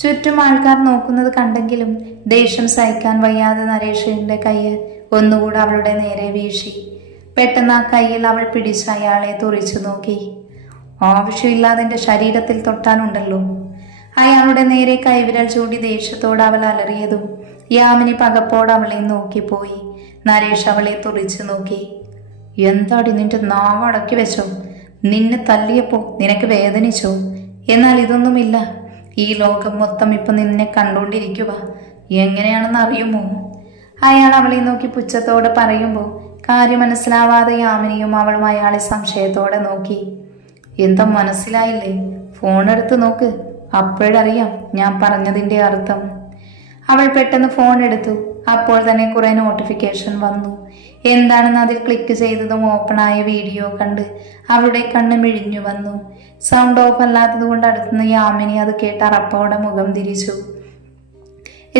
ചുറ്റും ആൾക്കാർ നോക്കുന്നത് കണ്ടെങ്കിലും ദേഷ്യം സഹിക്കാൻ വയ്യാതെ നരേഷിന്റെ കൈ ഒന്നുകൂടെ അവളുടെ നേരെ വീശി. പെട്ടെന്ന് ആ കൈയിൽ അവൾ പിടിച്ച് അയാളെ തുറിച്ചു നോക്കി. ആവശ്യമില്ലാതെ എൻ്റെ ശരീരത്തിൽ തൊട്ടാനുണ്ടല്ലോ. അയാളുടെ നേരെ കൈവിരൽ ചൂണ്ടി ദേഷ്യത്തോട് അവൾ അലറിയതും യാമിനി പകപ്പോട് അവളെ നോക്കിപ്പോയി. നരേഷ് അവളെ തുറിച്ചു നോക്കി. എന്താടി നിന്റെ നാവ് അടക്കി വെച്ചോ? നിന്നെ തല്ലിയപ്പോ നിനക്ക് വേദനിച്ചോ? എന്നാൽ ഇതൊന്നുമില്ല. ഈ ലോകം മൊത്തം ഇപ്പൊ നിന്നെ കണ്ടുകൊണ്ടിരിക്കുക. എങ്ങനെയാണെന്ന് അറിയുമോ? അയാൾ അവളെ നോക്കി പുച്ഛത്തോടെ പറയുമ്പോൾ കാര്യം മനസ്സിലാവാതെ യാമിനിയും അവളും അയാളെ സംശയത്തോടെ നോക്കി. എന്താ മനസ്സിലായില്ലേ? ഫോണെടുത്ത് നോക്ക്, അപ്പോഴറിയാം ഞാൻ പറഞ്ഞതിന്റെ അർത്ഥം. അവൾ പെട്ടെന്ന് ഫോൺ എടുത്തു. അപ്പോൾ തന്നെ കുറെ നോട്ടിഫിക്കേഷൻ വന്നു. എന്താണെന്ന് അതിൽ ക്ലിക്ക് ചെയ്തതും ഓപ്പണായ വീഡിയോ കണ്ട് അവളുടെ കണ്ണ് മിഴിഞ്ഞു വന്നു. സൗണ്ട് ഓഫ് അല്ലാത്തത് കൊണ്ട് അടുത്തുനിന്ന് യാമിനി അത് കേട്ട് അറപ്പോടെ മുഖം തിരിച്ചു.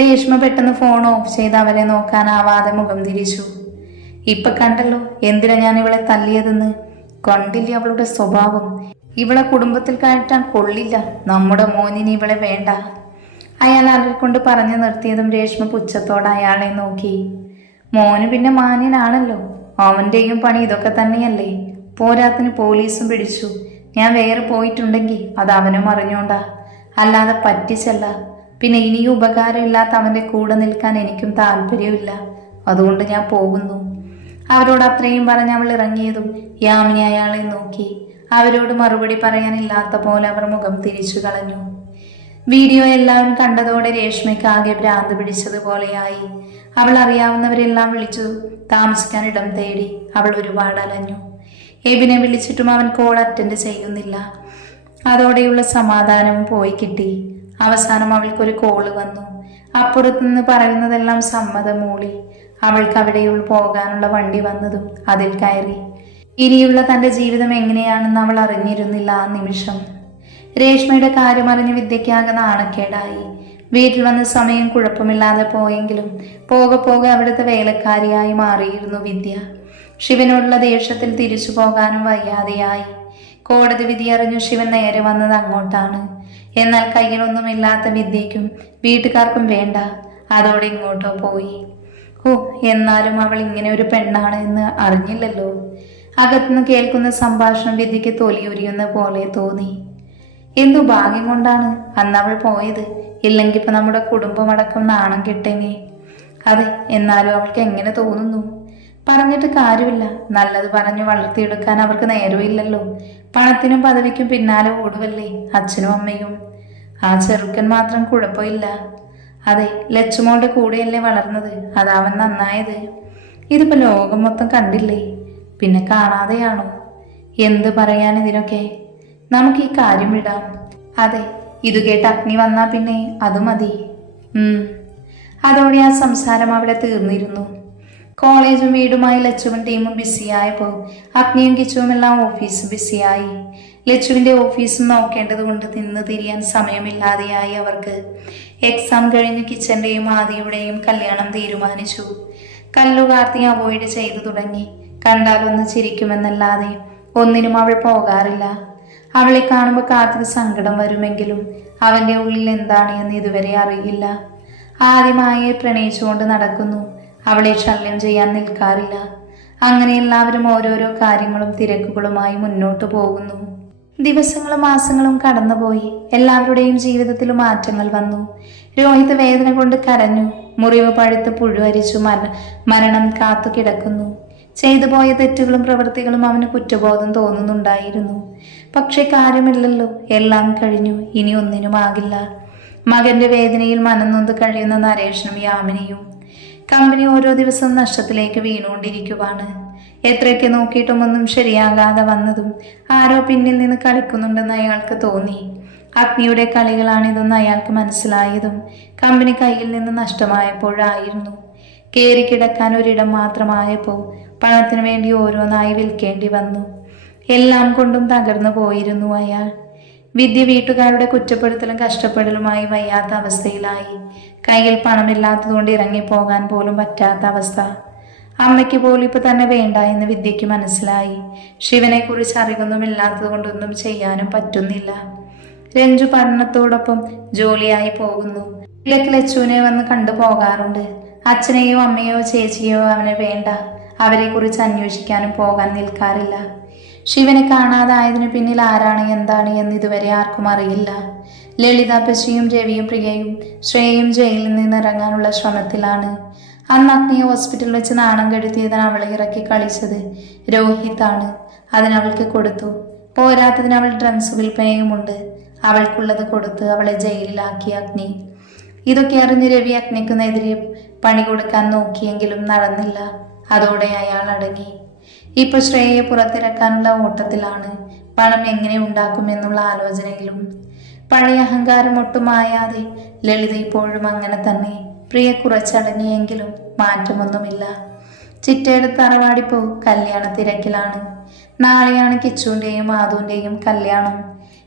രേഷ്മ പെട്ടെന്ന് ഫോൺ ഓഫ് ചെയ്ത് അവരെ നോക്കാനാവാതെ മുഖം തിരിച്ചു. ഇപ്പൊ കണ്ടല്ലോ എന്തിനാ ഞാൻ ഇവളെ തല്ലിയതെന്ന്. കണ്ടില്ലേ അവളുടെ സ്വഭാവം? ഇവളെ കുടുംബത്തിൽ കയറ്റാൻ കൊള്ളില്ല. നമ്മുടെ മോനിന് ഇവളെ വേണ്ട. അയാൾ അവരെക്കൊണ്ട് പറഞ്ഞു നിർത്തിയതും രേഷ്മ പുച്ഛത്തോടെ അയാളെ നോക്കി. മോന് പിന്നെ മാന്യനാണല്ലോ. അവന്റെയും പണി ഇതൊക്കെ തന്നെയല്ലേ? പോരാത്തിന് പോലീസും പിടിച്ചു. ഞാൻ വേറെ പോയിട്ടുണ്ടെങ്കിൽ അത് അവനും അറിഞ്ഞോണ്ടാ, അല്ലാതെ പറ്റിച്ചല്ല. പിന്നെ ഇനിയും ഉപകാരമില്ലാത്ത അവന്റെ കൂടെ നിൽക്കാൻ എനിക്കും താല്പര്യമില്ല. അതുകൊണ്ട് ഞാൻ പോകുന്നു. അവരോട് അത്രയും പറഞ്ഞ് അവൾ ഇറങ്ങിയതും യാമിനി അയാളെ നോക്കി. അവരോട് മറുപടി പറയാനില്ലാത്ത പോലെ അവർ മുഖം തിരിച്ചു കളഞ്ഞു. വീഡിയോ എല്ലാവരും കണ്ടതോടെ രേഷ്മയ്ക്ക് ആകെ ഭ്രാന്ത് പിടിച്ചതുപോലെയായി. അവൾ അറിയാവുന്നവരെല്ലാം വിളിച്ചു താമസിക്കാൻ ഇടം തേടി. അവൾ ഒരുപാട് അലഞ്ഞു. എബിനെ വിളിച്ചിട്ടും അവൻ കോൾ അറ്റൻഡ് ചെയ്യുന്നില്ല. അതോടെയുള്ള സമാധാനവും പോയി കിട്ടി. അവസാനം അവൾക്കൊരു കോള് വന്നു. അപ്പുറത്തുനിന്ന് പറയുന്നതെല്ലാം സമ്മതം മൂളി. അവൾക്ക് അവിടെയുള്ള പോകാനുള്ള വണ്ടി വന്നതും അതിൽ കയറി. ഇനിയുള്ള തന്റെ ജീവിതം എങ്ങനെയാണെന്ന് അവൾ അറിഞ്ഞിരുന്നില്ല ആ നിമിഷം. രേഷ്മയുടെ കാര്യമറിഞ്ഞ് വിദ്യയ്ക്കാകെ നാണക്കേടായി. വീട്ടിൽ വന്ന സമയം കുഴപ്പമില്ലാതെ പോയെങ്കിലും പോകെ പോകെ അവിടുത്തെ വേലക്കാരിയായി മാറിയിരുന്നു വിദ്യ. ശിവനോടുള്ള ദേഷ്യത്തിൽ തിരിച്ചു പോകാനും വയ്യാതെയായി. കോടതി വിധി അറിഞ്ഞു ശിവൻ നേരെ വന്നത് അങ്ങോട്ടാണ്. എന്നാൽ കയ്യിലൊന്നുമില്ലാത്ത വിദ്യയ്ക്കും വീട്ടുകാർക്കും വേണ്ട. അതോടെ ഇങ്ങോട്ടോ പോയി. ഓ, എന്നാലും അവൾ ഇങ്ങനെ ഒരു പെണ്ണാണ് എന്ന് അറിഞ്ഞില്ലല്ലോ. അകത്തുനിന്ന് കേൾക്കുന്ന സംഭാഷണം വിദ്യയ്ക്ക് തൊലിയുരിയുന്ന പോലെ തോന്നി. എന്തു ഭാഗ്യം കൊണ്ടാണ് അന്ന് അവൾ പോയത്. ഇല്ലെങ്കിൽ ഇപ്പൊ നമ്മുടെ കുടുംബമടക്കം നാണം കെട്ടെങ്ങി. അതെ, എന്നാലും അവൾക്ക് എങ്ങനെ തോന്നുന്നു? പറഞ്ഞിട്ട് കാര്യമില്ല. നല്ലത് പറഞ്ഞു വളർത്തിയെടുക്കാൻ അവർക്ക് നേരമില്ലല്ലോ. പണത്തിനും പദവിക്കും പിന്നാലെ ഓടുവല്ലേ അച്ഛനും അമ്മയും. ആ ചെറുക്കൻ മാത്രം കുഴപ്പമില്ല. അതെ, ലച്ചുമോളുടെ കൂടെയല്ലേ വളർന്നത്. അതാവൻ നന്നായത്. ഇതിപ്പോ ലോകം മൊത്തം കണ്ടില്ലേ, പിന്നെ കാണാതെയാണോ? എന്ത് പറയാൻ ഇതിനൊക്കെ? നമുക്ക് ഈ കാര്യം വിടാം. അതെ, ഇത് കേട്ട് അഗ്നി വന്നാ പിന്നെ അത് മതി. അതോടെ ആ സംസാരം അവിടെ തീർന്നിരുന്നു. കോളേജും വീടുമായി ലച്ചുവും ടീമും ബിസിയായപ്പോൾ അഗ്നിയും കിച്ചുവും എല്ലാം ഓഫീസും ബിസിയായി. ലച്ചുവിന്റെ ഓഫീസും നോക്കേണ്ടത് കൊണ്ട് നിന്ന് തിരിയാൻ സമയമില്ലാതെയായി അവർക്ക്. എക്സാം കഴിഞ്ഞ് കിച്ചന്റെയും ആദിയുടെയും കല്യാണം തീരുമാനിച്ചു. കല്ലു കാർത്തി അവോയ്ഡ് ചെയ്തു തുടങ്ങി. കണ്ടാലൊന്ന് ചിരിക്കുമെന്നല്ലാതെ ഒന്നിനും അവൾ പോകാറില്ല. അവളെ കാണുമ്പോൾ കാർത്തിക്ക് സങ്കടം വരുമെങ്കിലും അവന്റെ ഉള്ളിൽ എന്താണ് എന്ന് ഇതുവരെ അറിയില്ല. ആദ്യമായി പ്രണയിച്ചുകൊണ്ട് നടക്കുന്നു. അവളെ ശല്യം ചെയ്യാൻ നിൽക്കാറില്ല. അങ്ങനെ എല്ലാവരും ഓരോരോ കാര്യങ്ങളും തിരക്കുകളുമായി മുന്നോട്ടു പോകുന്നു. ദിവസങ്ങളും മാസങ്ങളും കടന്നുപോയി. എല്ലാവരുടെയും ജീവിതത്തിൽ മാറ്റങ്ങൾ വന്നു. രോഹിത് വേദന കൊണ്ട് കരഞ്ഞു. മുറിവ് പഴുത്ത് പുഴുവരിച്ചു മരണം കാത്തു കിടക്കുന്നു. ചെയ്തു പോയ തെറ്റുകളും പ്രവൃത്തികളും അവന് കുറ്റബോധം തോന്നുന്നുണ്ടായിരുന്നു. പക്ഷെ കാര്യമില്ലല്ലോ, എല്ലാം കഴിഞ്ഞു. ഇനി ഒന്നിനുമാകില്ല. മകന്റെ വേദനയിൽ മനംനൊന്ത് കഴിയുന്ന നരേഷനും യാമിനിയും. കമ്പനി ഓരോ ദിവസവും നഷ്ടത്തിലേക്ക് വീണുകൊണ്ടിരിക്കുവാണ്. എത്രയൊക്കെ നോക്കിയിട്ടും ഒന്നും ശരിയാകാതെ വന്നതും ആരോ പിന്നിൽ നിന്ന് കളിക്കുന്നുണ്ടെന്ന് അയാൾക്ക് തോന്നി. അഗ്നിയുടെ കളികളാണിതെന്ന് അയാൾക്ക് മനസ്സിലായതും കമ്പനി കയ്യിൽ നിന്ന് നഷ്ടമായപ്പോഴായിരുന്നു. കേറിക്കിടക്കാൻ ഒരിടം മാത്രമായപ്പോൾ പണത്തിനു വേണ്ടി ഓരോന്നായി വിൽക്കേണ്ടി വന്നു. എല്ലാം കൊണ്ടും തകർന്നു പോയിരുന്നു അയാൾ. വിദ്യ വീട്ടുകാരുടെ കുറ്റപ്പെടുത്തലും കഷ്ടപ്പെടലുമായി വയ്യാത്ത അവസ്ഥയിലായി. കയ്യിൽ പണമില്ലാത്തതുകൊണ്ട് ഇറങ്ങിപ്പോകാൻ പോലും പറ്റാത്ത അവസ്ഥ. അമ്മയ്ക്ക് പോലും ഇപ്പൊ തന്നെ വേണ്ട എന്ന് വിദ്യയ്ക്ക് മനസ്സിലായി. ശിവനെ കുറിച്ച് അറിവൊന്നുമില്ലാത്തത് കൊണ്ടൊന്നും ചെയ്യാനും പറ്റുന്നില്ല. രഞ്ജു പഠനത്തോടൊപ്പം ജോലിയായി പോകുന്നു. ഇടയ്ക്ക് ലച്ചുവിനെ വന്ന് കണ്ടു പോകാറുണ്ട്. അച്ഛനെയോ അമ്മയോ ചേച്ചിയോ അവന് വേണ്ട. അവരെ കുറിച്ച് അന്വേഷിക്കാനും പോകാൻ നിൽക്കാറില്ല. ശിവനെ കാണാതായതിനു പിന്നിൽ ആരാണ് എന്താണ് എന്ന് ഇതുവരെ ആർക്കും അറിയില്ല. ലളിത, ബശിയും രവിയും പ്രിയയും ശ്രേയയും ജയിലിൽ നിന്ന് ഇറങ്ങാനുള്ള ശ്രമത്തിലാണ്. അന്ന് അഗ്നിയെ ഹോസ്പിറ്റലിൽ വെച്ച് നാണം കെടുത്തിയതിന് അവളെ ഇറക്കി കളിച്ചത് രോഹിതാണ്. അതിനവൾക്ക് കൊടുത്തു. പോരാത്തതിന് അവൾ ഡ്രഗ്സ് വിൽപ്പനയുമുണ്ട്. അവൾക്കുള്ളത് കൊടുത്ത് അവളെ ജയിലിലാക്കി അഗ്നി. ഇതൊക്കെ അറിഞ്ഞ് രവി അഗ്നിക്കുന്നെതിരെ പണി കൊടുക്കാൻ നോക്കിയെങ്കിലും നടന്നില്ല. അതോടെ അയാൾ അടങ്ങി. ഇപ്പൊ ശ്രേയയെ പുറത്തിറക്കാനുള്ള ഓട്ടത്തിലാണ്. പണം എങ്ങനെ ഉണ്ടാക്കുമെന്നുള്ള ആലോചനയിലും. പഴയ അഹങ്കാരം ഒട്ടും മായാതെ ലളിത ഇപ്പോഴും അങ്ങനെ തന്നെ. പ്രിയ കുറച്ചടങ്ങിയെങ്കിലും മാറ്റമൊന്നുമില്ല. ചിറ്റയുടെ തറവാടിപ്പോ കല്യാണ തിരക്കിലാണ്. നാളെയാണ് കിച്ചുവിൻ്റെയും മാധുവിൻ്റെയും കല്യാണം.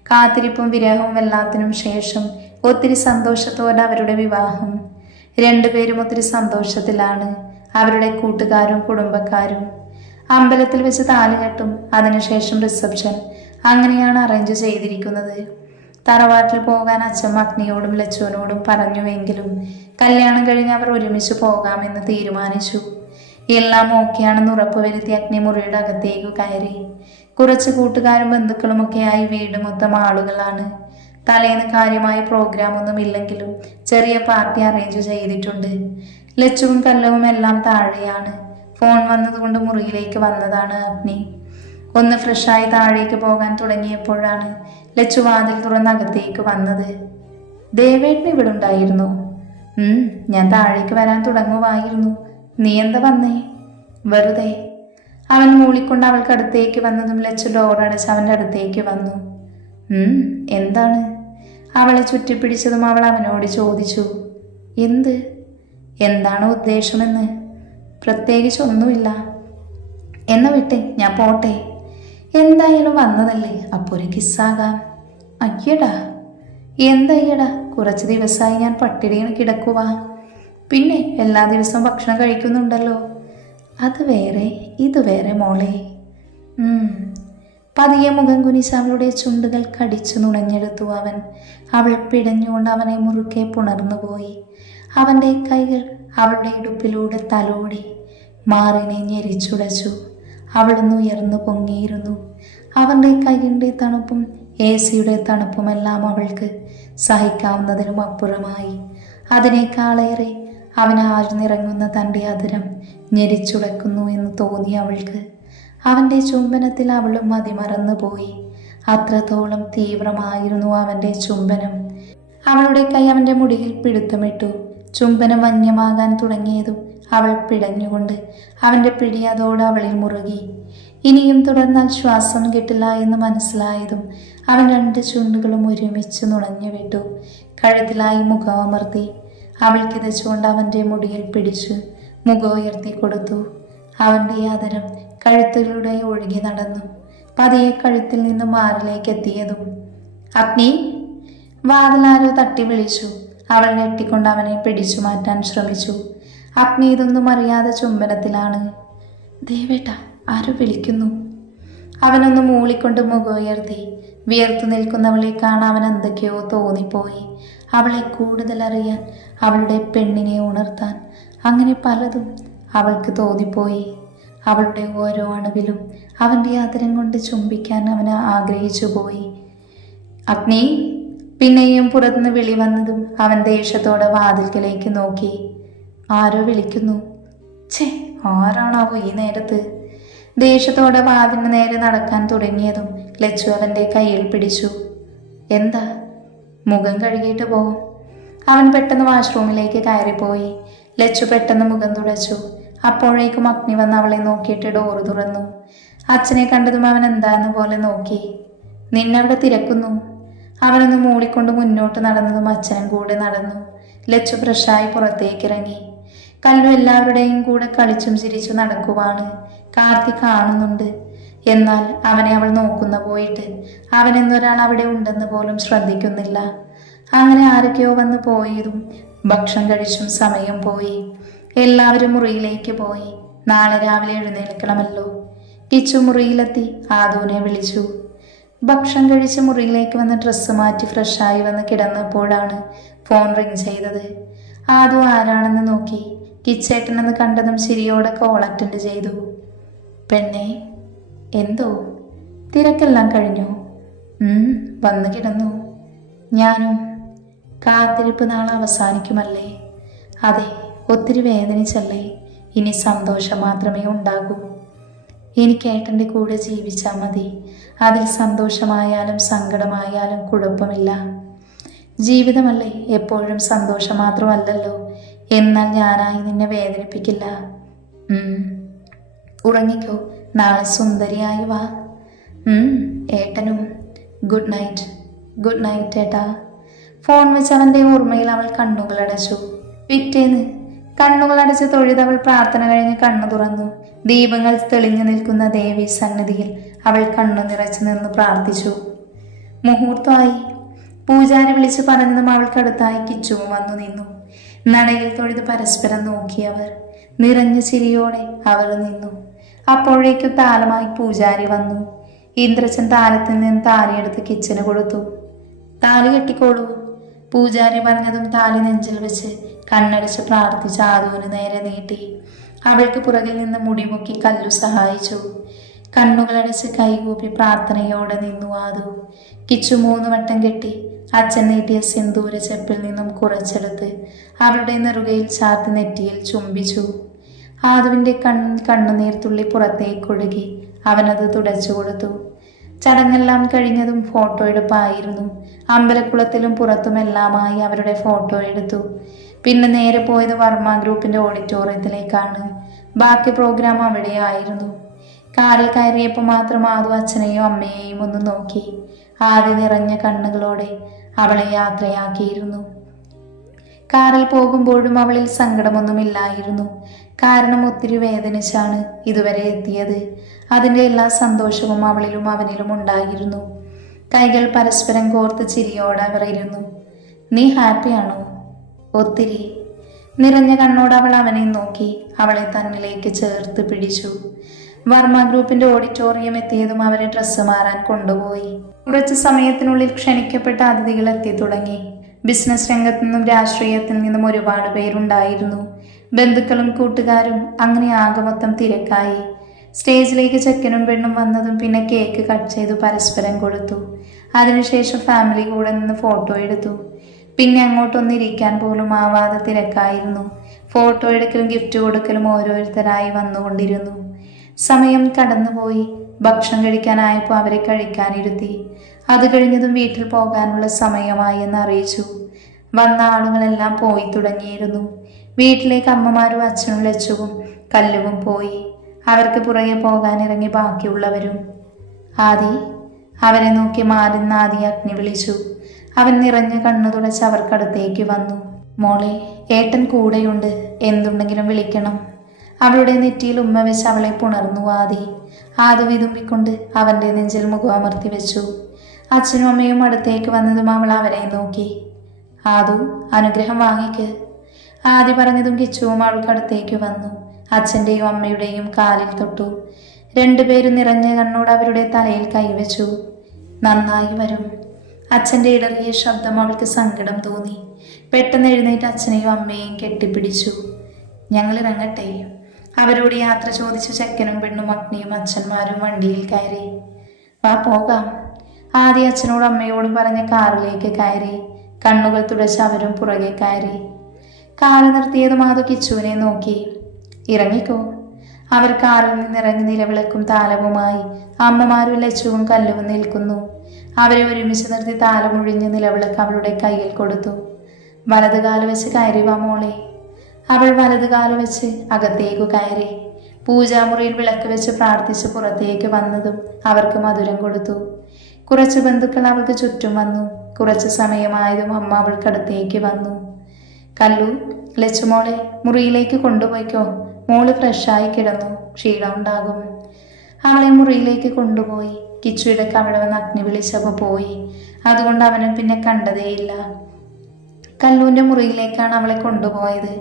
കാത്തിരിപ്പും വിരഹവും എല്ലാത്തിനും ശേഷം ഒത്തിരി സന്തോഷത്തോടെ അവരുടെ വിവാഹം. രണ്ടുപേരും ഒത്തിരി സന്തോഷത്തിലാണ്. അവരുടെ കൂട്ടുകാരും കുടുംബക്കാരും. അമ്പലത്തിൽ വെച്ച് താലികെട്ടും അതിനുശേഷം റിസപ്ഷൻ. അങ്ങനെയാണ് അറേഞ്ച് ചെയ്തിരിക്കുന്നത്. തറവാട്ടിൽ പോകാൻ അച്ഛൻ അഗ്നിയോടും ലച്ചുവിനോടും പറഞ്ഞുവെങ്കിലും കല്യാണം കഴിഞ്ഞ് അവർ ഒരുമിച്ച് പോകാമെന്ന് തീരുമാനിച്ചു. എല്ലാം ഓക്കെയാണെന്ന് ഉറപ്പുവരുത്തി അഗ്നി മുറിയുടെ അകത്തേക്ക് കയറി. കുറച്ച് കൂട്ടുകാരും ബന്ധുക്കളുമൊക്കെയായി വീട് മൊത്തം ആളുകളാണ്. തലേന്ന് കാര്യമായ പ്രോഗ്രാം ഒന്നും ഇല്ലെങ്കിലും ചെറിയ പാർട്ടി അറേഞ്ച് ചെയ്തിട്ടുണ്ട്. ലച്ചുവും കല്ലവും എല്ലാം താഴെയാണ്. ഫോൺ വന്നതുകൊണ്ട് മുറിയിലേക്ക് വന്നതാണ് അഗ്നി. ഒന്ന് ഫ്രഷായി താഴേക്ക് പോകാൻ തുടങ്ങിയപ്പോഴാണ് ലച്ചു വാതിൽ തുറന്ന് അകത്തേക്ക് വന്നത്. ദേവേട്ടൻ ഇവിടെ ഉണ്ടായിരുന്നു? ഞാൻ താഴേക്ക് വരാൻ തുടങ്ങുമായിരുന്നു. നീ എന്താ വന്നേ? വെറുതെ. അവൻ മൂളിക്കൊണ്ട് അവൾക്ക് അടുത്തേക്ക് വന്നതും ലച്ചു ഡോറടച്ച് അവൻ്റെ അടുത്തേക്ക് വന്നു. എന്താണ്? അവളെ ചുറ്റിപ്പിടിച്ചതും അവൾ അവനോട് ചോദിച്ചു. എന്താണ് ഉദ്ദേശമെന്ന്? പ്രത്യേകിച്ചൊന്നുമില്ല. എന്നാ വിട്ടേ, ഞാൻ പോട്ടെ. എന്തായാലും വന്നതല്ലേ, അപ്പോൾ ഒരു കിസ്സാകാം. അയ്യടാ. എന്തയ്യടാ, കുറച്ച് ദിവസമായി ഞാൻ പട്ടിണിയിൽ കിടക്കുക. പിന്നെ എല്ലാ ദിവസവും ഭക്ഷണം കഴിക്കുന്നുണ്ടല്ലോ. അത് വേറെ ഇത് വേറെ മോളെ. പതിയെ മുഖം കുനിച്ച് അവളുടെ ചുണ്ടുകൾ കടിച്ചു നുണഞ്ഞെടുത്തു അവൻ. അവൾ പിടഞ്ഞുകൊണ്ട് അവനെ മുറുക്കെ പുണർന്നുപോയി. അവൻ്റെ കൈകൾ അവളുടെ ഇടുപ്പിലൂടെ തലോടി മാറിനെ ഞെരിച്ചുടച്ചു. അവളൊന്ന് ഉയർന്നു പൊങ്ങിയിരുന്നു. അവൻ്റെ കൈയിൻ്റെ തണുപ്പും AC-യുടെ തണുപ്പുമെല്ലാം അവൾക്ക് സഹിക്കാവുന്നതിനും അപ്പുറമായി. അതിനേക്കാളേറെ അവൻ ആഴ്ന്നിറങ്ങുന്ന തൻ്റെ അതിരം ഞെരിച്ചുടക്കുന്നു എന്ന് തോന്നി അവൾക്ക്. അവൻ്റെ ചുംബനത്തിൽ അവളും മതിമറന്നുപോയി. അത്രത്തോളം തീവ്രമായിരുന്നു അവൻ്റെ ചുംബനം. അവളുടെ കൈ അവൻ്റെ മുടിയിൽ പിടുത്തമിട്ടു. ചുംബനം വന്യമാകാൻ തുടങ്ങിയതും അവൾ പിടഞ്ഞുകൊണ്ട് അവൻ്റെ പിടി അതോടെ അവളിൽ മുറുകി. ഇനിയും തുടർന്നാൽ ശ്വാസം കിട്ടില്ല എന്ന് മനസ്സിലായതും അവൻ 2 ചുണ്ടുകളും ഒരുമിച്ച് നുണഞ്ഞു വിട്ടു. കഴുത്തിലായി മുഖമമർത്തി അവൾ കിതച്ചുകൊണ്ട് അവൻ്റെ മുടിയിൽ പിടിച്ചു മുഖം ഉയർത്തി കൊടുത്തു. അവൻ്റെ ആദരം കഴുത്തിലൂടെ ഒഴുകി നടന്നു. പതിയെ കഴുത്തിൽ നിന്ന് മാറിലേക്ക് എത്തിയതും അഗ്നി, വാതിലാരോ തട്ടി വിളിച്ചു. അവൾ ഞെട്ടിക്കൊണ്ട് അവനെ പിടിച്ചു മാറ്റാൻ ശ്രമിച്ചു. അഗ്നി ഇതൊന്നും അറിയാതെ ചുംബനത്തിലാണ്. ദേവേട്ട, ആരോ വിളിക്കുന്നു. അവനൊന്ന് മൂളിക്കൊണ്ട് മുഖം ഉയർത്തി. വിയർത്തു നിൽക്കുന്നവളെ കാണാൻ അവൻ എന്തൊക്കെയോ തോന്നിപ്പോയി. അവളെ കൂടുതൽ അറിയാൻ, അവളുടെ പെണ്ണിനെ ഉണർത്താൻ, അങ്ങനെ പലതും അവൾക്ക് തോന്നിപ്പോയി. അവളുടെ ഓരോ അണുവിലും അവൻ്റെ ആദരം കൊണ്ട് ചുംബിക്കാൻ അവന് ആഗ്രഹിച്ചു പോയി. അഗ്നി! പിന്നെയും പുറത്തുനിന്ന് വിളി വന്നതും അവൻ ദേഷ്യത്തോടെ വാതിൽക്കലേക്ക് നോക്കി. ആരോ വിളിക്കുന്നു. ആരാണാവോ ഈ നേരത്ത്? ദേഷ്യത്തോടെ വാതിലിന് നേരെ നടക്കാൻ തുടങ്ങിയതും ലച്ചു അവൻ്റെ കയ്യിൽ പിടിച്ചു. എന്താ? മുഖം കഴുകിയിട്ട് പോകും. അവൻ പെട്ടെന്ന് വാഷ്റൂമിലേക്ക് കയറിപ്പോയി. ലച്ചു പെട്ടെന്ന് മുഖം തുടച്ചു. അപ്പോഴേക്കും അഗ്നി വന്ന് അവളെ നോക്കിയിട്ട് ഡോറ് തുറന്നു. അച്ഛനെ കണ്ടതും അവൻ എന്താന്ന് പോലെ നോക്കി. നിന്നവിടെ തിരക്കുന്നു. അവനൊന്ന് മൂളിക്കൊണ്ട് മുന്നോട്ട് നടന്നതും അച്ഛനും കൂടെ നടന്നു. ലച്ചു ഫ്രഷായി പുറത്തേക്കിറങ്ങി. കല്ലു എല്ലാവരുടെയും കൂടെ കളിച്ചും ചിരിച്ചു നടക്കുവാണ്. കാർത്തി കാണുന്നുണ്ട്. എന്നാൽ അവനെ അവൾ നോക്കുന്ന പോയിട്ട് അവനെന്നൊരാൾ അവിടെ ഉണ്ടെന്ന് പോലും ശ്രദ്ധിക്കുന്നില്ല. അങ്ങനെ ആരൊക്കെയോ വന്ന് പോയതും ഭക്ഷണം കഴിച്ചും സമയം പോയി. എല്ലാവരും മുറിയിലേക്ക് പോയി. നാളെ രാവിലെ എഴുന്നേൽക്കണമല്ലോ. കിച്ചു മുറിയിലെത്തി ആദുവിനെ വിളിച്ചു. ഭക്ഷണം കഴിച്ച് മുറിയിലേക്ക് വന്ന് ഡ്രസ്സ് മാറ്റി ഫ്രഷായി വന്ന് കിടന്നപ്പോഴാണ് ഫോൺ റിങ് ചെയ്തത്. ആദ്യം ആരാണെന്ന് നോക്കി കിച്ചേട്ടനെന്ന് കണ്ടതും ചിരിയോടെ കോൾ അറ്റൻഡ് ചെയ്തു. പെണ്ണെ, എന്തോ? തിരക്കെല്ലാം കഴിഞ്ഞു? വന്ന് കിടന്നു. ഞാനും. കാത്തിരിപ്പ് നാളെ അവസാനിക്കുമല്ലേ? അതെ, ഒത്തിരി വേദനിച്ചല്ലേ? ഇനി സന്തോഷം മാത്രമേ ഉണ്ടാകൂ. എനിക്ക് ഏട്ടൻ്റെ കൂടെ ജീവിച്ചാൽ മതി. അതിൽ സന്തോഷമായാലും സങ്കടമായാലും കുഴപ്പമില്ല. ജീവിതമല്ലേ, എപ്പോഴും സന്തോഷം മാത്രമല്ലല്ലോ. എന്നാൽ ഞാനായി നിന്നെ വേദനിപ്പിക്കില്ല. ഉറങ്ങിക്കോ, നാളെ സുന്ദരിയായി വാ. ഏട്ടനും. Good night. ഗുഡ് നൈറ്റ് ഏട്ടാ. ഫോൺ വെച്ച് അവൻ്റെ ഓർമ്മയിൽ അവൾ കണ്ണുകളടച്ചു. പിറ്റേന്ന് കണ്ണുകളടച്ച് തൊഴുതവൾ പ്രാർത്ഥന കഴിഞ്ഞ് കണ്ണു തുറന്നു. ദീപങ്ങൾ തെളിഞ്ഞു നിൽക്കുന്ന ദേവി സന്നിധിയിൽ അവൾ കണ്ണു നിറച്ചു നിന്ന് പ്രാർത്ഥിച്ചു. മുഹൂർത്തമായി. പൂജാരി വിളിച്ചു പറഞ്ഞതും അവൾക്കടുത്തായി കിച്ചുവും വന്നു നിന്നു. നടയിൽ തൊഴുത് പരസ്പരം നോക്കിയവർ. നിറഞ്ഞ ചിരിയോടെ അവർ നിന്നു. അപ്പോഴേക്കും താലമായി പൂജാരി വന്നു. ഇന്ദ്രച്ചൻ താലത്തിൽ നിന്ന് താലിയെടുത്ത് കിച്ചന് കൊടുത്തു. താലി കെട്ടിക്കോളൂ. പൂജാരി പറഞ്ഞതും താലി നെഞ്ചിൽ വെച്ച് കണ്ണടച്ച് പ്രാർത്ഥിച്ച് ആദുവിന് നേരെ നീട്ടി. അവൾക്ക് പുറകിൽ നിന്ന് മുടിമുക്കി കല്ലു സഹായിച്ചു. കണ്ണുകളടച്ച് കൈകൂപ്പി പ്രാർത്ഥനയോടെ നിന്നു ആദു. കിച്ചു 3 വട്ടം കെട്ടി അച്ഛൻ നീട്ടിയ സിന്ദൂര ചെപ്പിൽ നിന്നും കുറച്ചെടുത്ത് അവളുടെ നെറുകയിൽ ചാർത്തി നെറ്റിയിൽ ചുംബിച്ചു. ആദുവിൻ്റെ കണ്ണുനീർത്തുള്ളി പുറത്തേക്കൊഴുകി. അവനത് തുടച്ചു കൊടുത്തു. ചടങ്ങെല്ലാം കഴിഞ്ഞതും ഫോട്ടോ എടുപ്പായിരുന്നു. അമ്പലക്കുളത്തിലും പുറത്തുമെല്ലാമായി അവരുടെ ഫോട്ടോ എടുത്തു. പിന്നെ നേരെ പോയത് വർമ്മ ഗ്രൂപ്പിന്റെ ഓഡിറ്റോറിയത്തിലേക്കാണ്. ബാക്കി പ്രോഗ്രാം അവിടെയായിരുന്നു. കാറിൽ കയറിയപ്പോൾ മാത്രം ആദു അച്ഛനെയും അമ്മയെയും ഒന്ന് നോക്കി. ആദ്യ നിറഞ്ഞ കണ്ണുകളോടെ അവളെ യാത്രയാക്കിയിരുന്നു. കാറിൽ പോകുമ്പോഴും അവളിൽ സങ്കടമൊന്നുമില്ലായിരുന്നു. കാരണം ഒത്തിരി വേദനിച്ചാണ് ഇതുവരെ എത്തിയത്. അതിൻ്റെ എല്ലാ സന്തോഷവും അവളിലും അവനിലും ഉണ്ടായിരുന്നു. കൈകൾ പരസ്പരം കോർത്ത് ചിരിയോടെ അവർ ഇരുന്നു. നീ ഹാപ്പിയാണോ? ഒത്തിരി. നിറഞ്ഞ കണ്ണോട് അവൾ അവനെ നോക്കി. അവളെ തന്നിലേക്ക് ചേർത്ത് പിടിച്ചു. വർമ്മ ഗ്രൂപ്പിന്റെ ഓഡിറ്റോറിയം എത്തിയതും അവരെ ഡ്രസ്സ് മാറാൻ കൊണ്ടുപോയി. കുറച്ച് സമയത്തിനുള്ളിൽ ക്ഷണിക്കപ്പെട്ട അതിഥികൾ എത്തി തുടങ്ങി. ബിസിനസ് രംഗത്തു നിന്നും രാഷ്ട്രീയത്തിൽ നിന്നും ഒരുപാട് പേരുണ്ടായിരുന്നു. ബന്ധുക്കളും കൂട്ടുകാരും. അങ്ങനെ ആകെ മൊത്തം തിരക്കായി. സ്റ്റേജിലേക്ക് ചെക്കനും പെണ്ണും വന്നതും പിന്നെ കേക്ക് കട്ട് ചെയ്തു പരസ്പരം കൊടുത്തു. അതിനുശേഷം ഫാമിലി കൂടെ നിന്ന് ഫോട്ടോ എടുത്തു. പിന്നെ അങ്ങോട്ടൊന്നിരിക്കാൻ പോലും ആവാതെ തിരക്കായിരുന്നു. ഫോട്ടോ എടുക്കലും ഗിഫ്റ്റ് കൊടുക്കലും ഓരോരുത്തരായി വന്നുകൊണ്ടിരുന്നു. സമയം കടന്നുപോയി. ഭക്ഷണം കഴിക്കാനായപ്പോൾ അവരെ കഴിക്കാനിരുത്തി. അത് കഴിഞ്ഞതും വീട്ടിൽ പോകാനുള്ള സമയമായി എന്ന് അറിയിച്ചു. വന്ന ആളുകളെല്ലാം പോയി തുടങ്ങിയിരുന്നു. വീട്ടിലേക്ക് അമ്മമാരും അച്ഛനും ലച്ചുവും കല്ലുവും പോയി. അവർക്ക് പുറകെ പോകാനിറങ്ങി ബാക്കിയുള്ളവരും. ആദി. അവരെ നോക്കി മാറിന്ന് ആദി അഗ്നി വിളിച്ചു. അവൻ നിറഞ്ഞ കണ്ണു തുടച്ച് അവർക്കടുത്തേക്ക് വന്നു. മോളെ, ഏട്ടൻ കൂടെയുണ്ട്, എന്തുണ്ടെങ്കിലും വിളിക്കണം. അവളുടെ നെറ്റിയിൽ ഉമ്മ വെച്ച് അവളെ പുണർന്നു ആദി. ആദു വിതുമ്പിക്കൊണ്ട് അവൻ്റെ നെഞ്ചിൽ മുഖമർത്തി വെച്ചു. അച്ഛനും അമ്മയും അടുത്തേക്ക് വന്നതും അവൾ അവരെ നോക്കി. ആദു, അനുഗ്രഹം വാങ്ങിക്ക്. ആദി പറഞ്ഞതും കിച്ചുവും അവൾക്കടുത്തേക്ക് വന്നു. അച്ഛൻ്റെയും അമ്മയുടെയും കാലിൽ തൊട്ടു. രണ്ടുപേരും നിറഞ്ഞ കണ്ണോട് അവരുടെ തലയിൽ കൈവച്ചു. നന്നായി വരും. അച്ഛൻ്റെ ഇടറിയ ശബ്ദം അവൾക്ക് സങ്കടം തോന്നി. പെട്ടെന്ന് എഴുന്നേറ്റ് അച്ഛനെയും അമ്മയെയും കെട്ടിപ്പിടിച്ചു. ഞങ്ങൾ ഇറങ്ങട്ടെ. അവരോട് യാത്ര ചോദിച്ചു ചെക്കനും പെണ്ണും അഗ്നിയും അച്ഛന്മാരും വണ്ടിയിൽ കയറി. വാ പോകാം. ആദ്യം അച്ഛനോടും അമ്മയോടും പറഞ്ഞ കാറിലേക്ക് കയറി. കണ്ണുകൾ തുടച്ച് അവരും പുറകെ കയറി. കാറ് നിർത്തിയതും ആദു കിച്ചുവിനെ നോക്കി. ഇറങ്ങിക്കോ. അവർ കാറിൽ നിന്നിറങ്ങി നിലവിളക്കും താലവുമായി അമ്മമാരും ലച്ചുവും കല്ലുവും നിൽക്കുന്നു. അവരെ ഒരുമിച്ച് നിർത്തി താലമൊഴിഞ്ഞ് നിലവിളക്ക് അവളുടെ കയ്യിൽ കൊടുത്തു. വലതുകാല് വെച്ച് കയറി വാ മോളെ. അവൾ വലതുകാല് വെച്ച് അകത്തേക്കു കയറി. പൂജാമുറിയിൽ വിളക്ക് വെച്ച് പ്രാർത്ഥിച്ച് പുറത്തേക്ക് വന്നതും അവർക്ക് മധുരം കൊടുത്തു. കുറച്ച് ബന്ധുക്കൾ അവൾക്ക് ചുറ്റും വന്നു. കുറച്ച് സമയമായതും അമ്മ അവൾക്കടുത്തേക്ക് വന്നു. കല്ലു, ലച്ചുമോളെ മുറിയിലേക്ക് കൊണ്ടുപോയിക്കോ. മോള് ഫ്രഷായി കിടന്നു, ക്ഷീണം ഉണ്ടാകും. അവളെ മുറിയിലേക്ക് കൊണ്ടുപോയി. കിച്ചുയിടക്ക് അവിടെ വന്ന് അഗ്നി വിളിച്ചപ്പോൾ പോയി. അതുകൊണ്ട് അവനെ പിന്നെ കണ്ടതേയില്ല. കല്ലുവിൻ്റെ മുറിയിലേക്കാണ് അവളെ കൊണ്ടുപോയത്.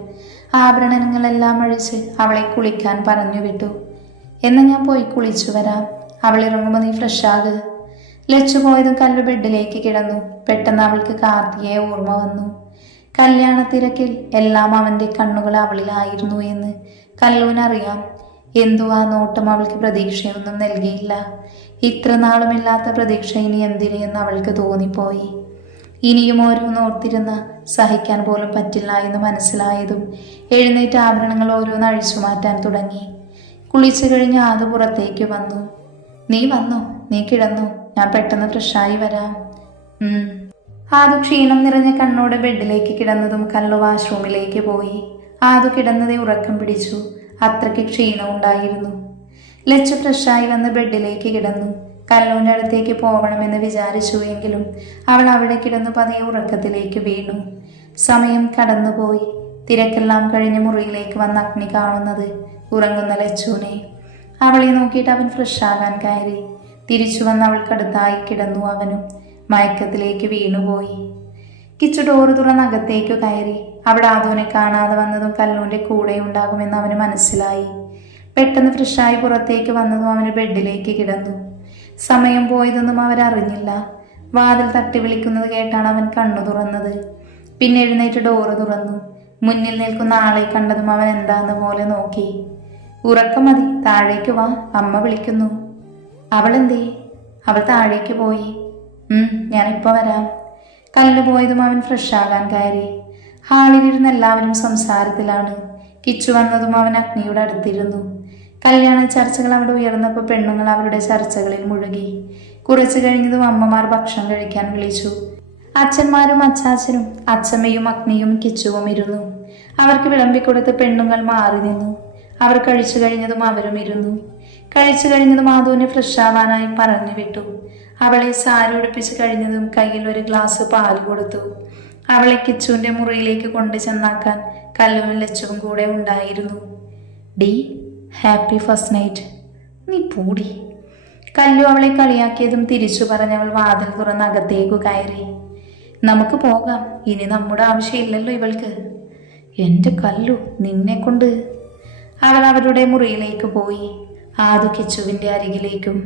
ആഭരണങ്ങളെല്ലാം അഴിച്ച് അവളെ കുളിക്കാൻ പറഞ്ഞു വിട്ടു. എന്നാൽ ഞാൻ പോയി കുളിച്ചു വരാം. അവൾ ഇറങ്ങുമ്പോൾ നീ ഫ്രഷാക്. ലച്ചു പോയതും കല്ലു ബെഡിലേക്ക് കിടന്നു. പെട്ടെന്ന് അവൾക്ക് കാർത്തികയെ ഓർമ്മ വന്നു. കല്യാണ തിരക്കിൽ എല്ലാം അവന്റെ കണ്ണുകൾ അവളിലായിരുന്നു എന്ന് കല്ലുവിനറിയാം. എന്തോ ആ നോട്ടം അവൾക്ക് പ്രതീക്ഷയൊന്നും നൽകിയില്ല. ഇത്ര നാളുമില്ലാത്ത പ്രതീക്ഷ ഇനി എന്തിന് എന്ന് അവൾക്ക് തോന്നിപ്പോയി. ഇനിയും ഓരോന്നോർത്തിരുന്ന് സഹിക്കാൻ പോലും പറ്റില്ല എന്ന് മനസ്സിലായതും എഴുന്നേറ്റ് ആഭരണങ്ങൾ ഓരോന്ന് അഴിച്ചു മാറ്റാൻ തുടങ്ങി. കുളിച്ചു കഴിഞ്ഞ് ആദു പുറത്തേക്ക് വന്നു. നീ വന്നോ? നീ കിടന്നോ? ഞാൻ പെട്ടെന്ന് ഫ്രഷായി വരാം. ആദു ക്ഷീണം നിറഞ്ഞ കണ്ണോടെ ബെഡിലേക്ക് കിടന്നതും കല്ലു വാഷ്റൂമിലേക്ക് പോയി. ആദു കിടന്നതേ ഉറക്കം പിടിച്ചു. അത്രയ്ക്ക് ക്ഷീണം ഉണ്ടായിരുന്നു. ലച്ചു ഫ്രഷായി വന്ന് ബെഡിലേക്ക് കിടന്നു. കല്ലുവിൻ്റെ അടുത്തേക്ക് പോകണമെന്ന് വിചാരിച്ചു. എങ്കിലും അവൾ അവിടെ കിടന്നു പതിയെ ഉറക്കത്തിലേക്ക് വീണു. സമയം കടന്നുപോയി. തിരക്കെല്ലാം കഴിഞ്ഞ് മുറിയിലേക്ക് വന്ന് അഗ്നി കാണുന്നത് ഉറങ്ങുന്ന ലച്ചുവിനെ. അവളെ നോക്കിയിട്ട് അവൻ ഫ്രഷാകാൻ കയറി. തിരിച്ചു വന്ന് അവൾക്കടുത്തായി കിടന്നു. അവനും മയക്കത്തിലേക്ക് വീണുപോയി. കിച്ചു ഡോറ് തുറന്ന് അകത്തേക്കു കയറി. അവിടെ ആദുവിനെ കാണാതെ വന്നതും കല്ലുവിൻ്റെ കൂടെ ഉണ്ടാകുമെന്ന് അവന് മനസ്സിലായി. പെട്ടെന്ന് ഫ്രഷായി പുറത്തേക്ക് വന്നതും അവന് ബെഡിലേക്ക് കിടന്നു. സമയം പോയതൊന്നും അവരറിഞ്ഞില്ല. വാതിൽ തട്ടി വിളിക്കുന്നത് കേട്ടാണ് അവൻ കണ്ണു തുറന്നത്. പിന്നെ എഴുന്നേറ്റ് ഡോറ് തുറന്നു. മുന്നിൽ നിൽക്കുന്ന ആളെ കണ്ടതും അവൻ എന്താന്ന് പോലെ നോക്കി. ഉറക്കം മതി, താഴേക്ക് വാ, അമ്മ വിളിക്കുന്നു. അവളെന്തേ? അവൾ താഴേക്ക് പോയി. ഞാനിപ്പോൾ വരാം. കല്ല് പോയതും അവൻ ഫ്രഷാകാൻ കയറി. ഹാളിലിരുന്ന് എല്ലാവരും സംസാരത്തിലാണ്. കിച്ചു വന്നതും അവൻ അഗ്നിയുടെ അടുത്തിരുന്നു. കല്യാണ ചർച്ചകൾ അവിടെ ഉയർന്നപ്പോൾ പെണ്ണുങ്ങൾ അവരുടെ ചർച്ചകളിൽ മുഴുകി. കുറച്ചു കഴിഞ്ഞതും അമ്മമാർ ഭക്ഷണം കഴിക്കാൻ വിളിച്ചു. അച്ഛന്മാരും അച്ചാച്ചനും അച്ഛമ്മയും അഗ്നിയും കിച്ചുവും ഇരുന്നു. അവർക്ക് വിളമ്പിക്കൊടുത്ത് പെണ്ണുങ്ങൾ മാറി നിന്നു. അവർ കഴിച്ചു കഴിഞ്ഞതും അവരും ഇരുന്നു. കഴിച്ചു കഴിഞ്ഞതും ആദുവിനെ ഫ്രഷാവാനായി പറഞ്ഞു വിട്ടു. അവളെ സാരി ഉടുപ്പിച്ച് കഴിഞ്ഞതും കയ്യിൽ ഒരു ഗ്ലാസ് പാൽ കൊടുത്തു. അവളെ കിച്ചുവിൻ്റെ മുറിയിലേക്ക് കൊണ്ടു ചെന്നാക്കാൻ കല്ലുവും ലച്ചുവും കൂടെ ഉണ്ടായിരുന്നു. D happy first night. നീ പൂടി. കല്ലു അവളെ കളിയാക്കിയതും തിരിച്ചു പറഞ്ഞവൾ വാതിൽ തുറന്ന് അകത്തേക്കു കയറി. നമുക്ക് പോകാം, ഇനി നമ്മുടെ ആവശ്യമില്ലല്ലോ ഇവൾക്ക്. എൻ്റെ കല്ലു, നിന്നെ കൊണ്ട്. അവൾ അവരുടെ മുറിയിലേക്ക് പോയി. ആദു കിച്ചുവിൻ്റെ അരികിലേക്കും.